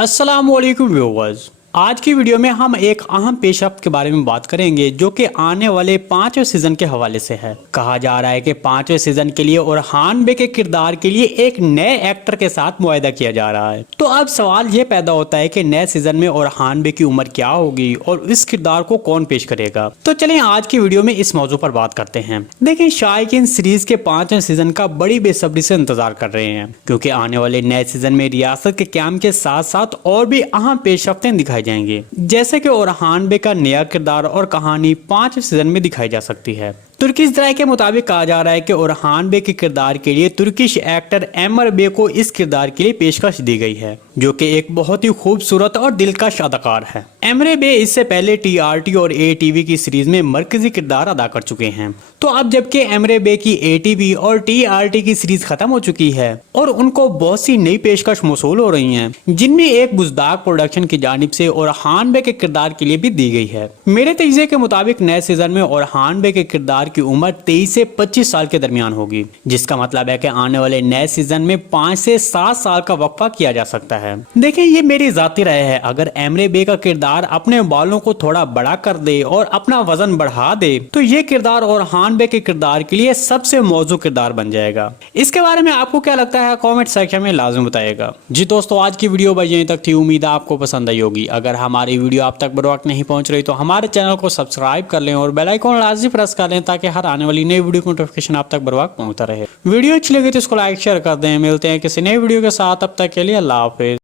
अस्सलाम वालेकुम व्यूअर्स। आज की वीडियो में हम एक अहम पेशरफ्त के बारे में बात करेंगे जो कि आने वाले 5वें सीजन के हवाले से है। कहा जा रहा है कि 5वें सीजन के लिए ओरहान बे के किरदार के लिए एक नए एक्टर के साथ मुआहदा किया जा रहा है। तो अब सवाल ये पैदा होता है कि नए सीजन में ओरहान बे की उम्र क्या होगी और इस किरदार को कौन पेश करेगा। तो चलिए आज की वीडियो में इस मौजू पर बात करते हैं। देखें, शायकीन सीरीज के 5वें सीजन का बड़ी बेसब्री से इंतजार कर रहे हैं क्योंकि आने वाले नए सीजन में रियासत के क्याम के साथ साथ और भी अहम पेशरफ्तें दिखाई जाएंगे, जैसे कि ओरहान बे का नया किरदार और कहानी 5वें सीजन में दिखाई जा सकती है। तुर्किश ज़राए के मुताबिक कहा जा रहा है कि ओरहान बे के किरदार के लिए तुर्किश एक्टर एमर बे को इस किरदार के लिए पेशकश दी गई है, जो कि एक बहुत ही खूबसूरत और दिलकश अदाकार है। एमरे बे इससे पहले टीआरटी और एटीवी की सीरीज में मरकजी किरदार अदा कर चुके हैं। तो अब जबकि एमरे बे की एटीवी और टीआरटी की सीरीज खत्म हो चुकी है और उनको बहुत सी नई पेशकश मौसूल हो रही हैं, जिनमें एक बुज़दाक प्रोडक्शन की जानिब से ओरहान बे के किरदार के लिए भी दी गई है। मेरे तजज़िये के मुताबिक नए सीजन में ओरहान बे के किरदार की उम्र 23 से 25 साल के दरमियान होगी, जिसका मतलब है कि आने वाले नए सीजन में 5 से 7 साल का वक्फा किया जा सकता है। देखिए, ये मेरी जाती राय है। अगर एमरे बे का किरदार अपने बालों को थोड़ा बड़ा कर दे और अपना वजन बढ़ा दे तो ये किरदार ओरहान बे के किरदार के लिए सबसे मौजू किरदार बन जाएगा। इसके बारे में आपको क्या लगता है, कमेंट सेक्शन में लाजमी बताइएगा। जी दोस्तों, आज की वीडियो बस यहीं तक थी। उम्मीद है आपको पसंद आई होगी। अगर हमारी वीडियो आप तक बर वक्त नहीं पहुंच रही तो हमारे चैनल को सब्सक्राइब कर लें और बेल आइकन लाजमी प्रेस कर लें ताकि हर आने वाली नई वीडियो की नोटिफिकेशन आप तक बर वक्त पहुंचता रहे। वीडियो अच्छी लगी तो इसको लाइक शेयर कर दें। मिलते हैं किसी नई वीडियो के साथ, अब तक के लिए अल्लाह हाफिज।